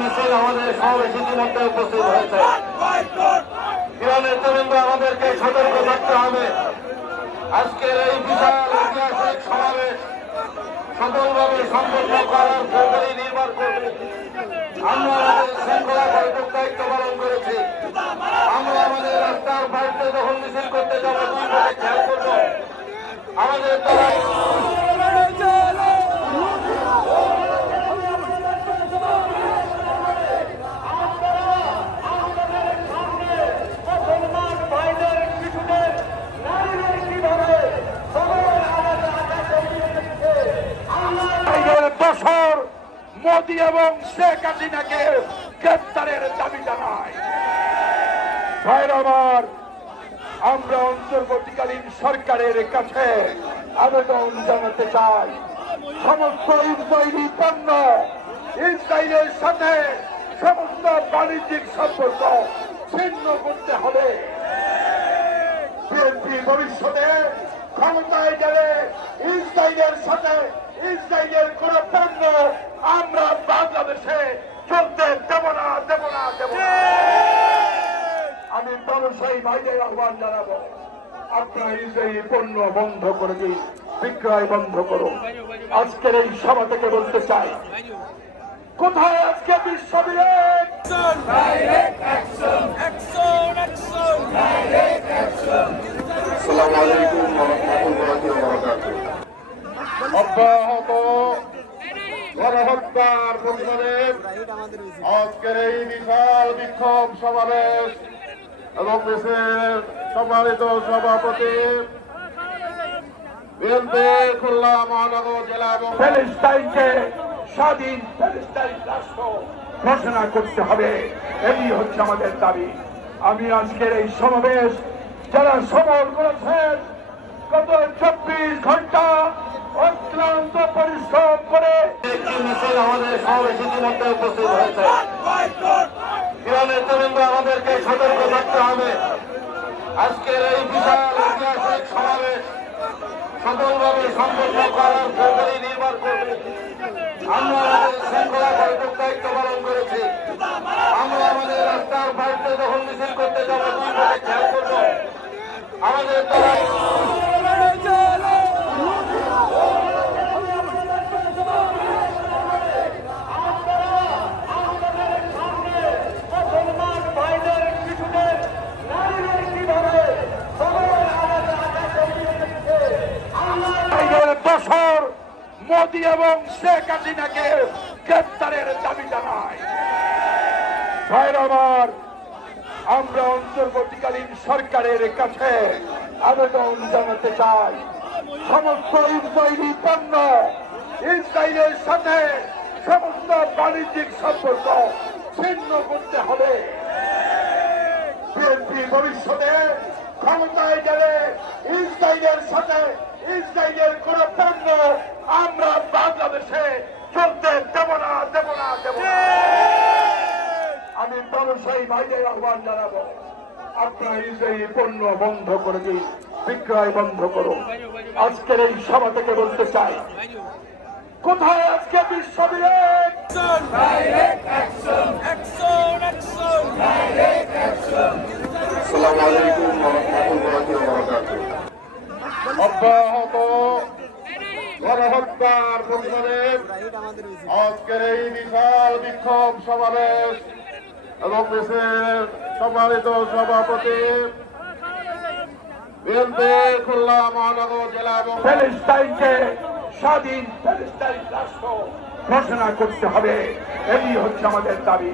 মিছিল আমাদের সমাবেশ ইতিমধ্যে উপস্থিত হয়েছে। প্রিয় নেতৃবৃন্দ, আমাদেরকে সতর্ক থাকতে হবে। আজকের এই বিশাল ঐতিহাসিক সমাবেশ সফলভাবে সম্পন্ন করার উপরই নির্ভর করবে। আমরা আমাদের শৃঙ্খলা বৈঠক দায়িত্ব পালন করেছি। আমরা আমাদের রাস্তার পাশে যখন মিছিল করতে যাবো, দুই পথে খেয়াল করবো আমাদের দ্বারা মোদী এবং শেখ হাসিনাকে গ্রেপ্তারের দাবি জানায়। ভাইরা আমার, আমরা অন্তর্বর্তীকালীন সরকারের কাছে আবেদন জানাতে চাই, সমস্ত ইসরায়েলি পণ্য, ইসরায়েলের সাথে সমস্ত বাণিজ্যিক সম্পর্ক ছিন্ন করতে হবে। বিএনপি ভবিষ্যতে ক্ষমতায় গেলে ইসরায়েলের সাথে ইসরায়েলের কোন পণ্য আমরা বাংলাদেশে চলতে দেব না, দেব না, দেব না। আমি ব্যবসায়ী ভাইদের আহ্বান জানাবো, আপনারা ইসরায়েলি পণ্য বন্ধ করে দিন, বিক্রয় বন্ধ করুন। আজকের এই সভা থেকে বলতে চাই, কোথায় আজকে বিশ্ববিদ্যালয় অব্যাহত গণহত্যার প্রতিবাদে আজকের এই বিশাল বিক্ষোভ সমাবেশ এবং দেশের সম্মানিত সভাপতি বিএনপি খুলনা মহানগর জেলা এবং প্যালেস্টাইনকে স্বাধীন প্যালেস্টাইন রাষ্ট্র ঘোষণা করতে হবে, এই হচ্ছে আমাদের দাবি। আমি আজকের এই সমাবেশ যারা সমর করেছেন, গত 24 ঘন্টা অক্লান্ত পরিশ্রম করে একটি মিছিল আমাদের সমাবেশ ইতিমধ্যে উপস্থিত হয়েছে। প্রিয় নেতৃবৃন্দ, আমাদেরকে সতর্ক থাকতে হবে। আজকের এই বিশাল ঐতিহাসিক সমাবেশ সফলভাবে সম্পন্ন করার উপরই নির্ভর করবে। আমরা আমাদের শৃঙ্খলা বৈঠক দায়িত্ব পালন করেছি। আমরা আমাদের রাস্তার পাশে যখন মিছিল করতে যাবো, দুই পথে খেয়াল করবো আমাদের দ্বারা মোদী এবং শেখ হাসিনাকে গ্রেপ্তারের দাবি জানায়। ভাইরা আমার, আমরা অন্তর্বর্তীকালীন সরকারের কাছে আবেদন জানাতে চাই, সমস্ত ইসরায়েলি পণ্য, ইসরায়েলের সাথে সমস্ত বাণিজ্যিক সম্পর্ক ছিন্ন করতে হবে। বিএনপি ভবিষ্যতে ক্ষমতায় গেলে ইসরায়েলের সাথে ইসরায়েলের কোন পণ্য আমরা বাংলাদেশে চলতে দেব না, দেব না, দেব না। আমি ব্যবসায়ী ভাইদের আহ্বান জানাবো, আপনারা ইসরায়েলি পণ্য বন্ধ করে দিন, বিক্রয় বন্ধ করুন। আজকের এই সভা থেকে বলতে চাই, কোথায় আজকে বিশ্ববিদ্যালয় অব্যাহত গণহত্যার প্রতিবাদে আজকের এই বিশাল বিক্ষোভ সমাবেশ এবং দেশের সম্মানিত সভাপতি বিএনপি খুলনা মহানগর জেলা এবং প্যালেস্টাইনকে স্বাধীন প্যালেস্টাইন রাষ্ট্র ঘোষণা করতে হবে, এই হচ্ছে আমাদের দাবি।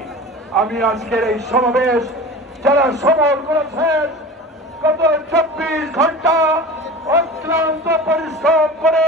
আমি আজকের এই সমাবেশ যারা সমর করেছেন, গত 24 ঘন্টা অক্লান্ত পরিশ্রম করে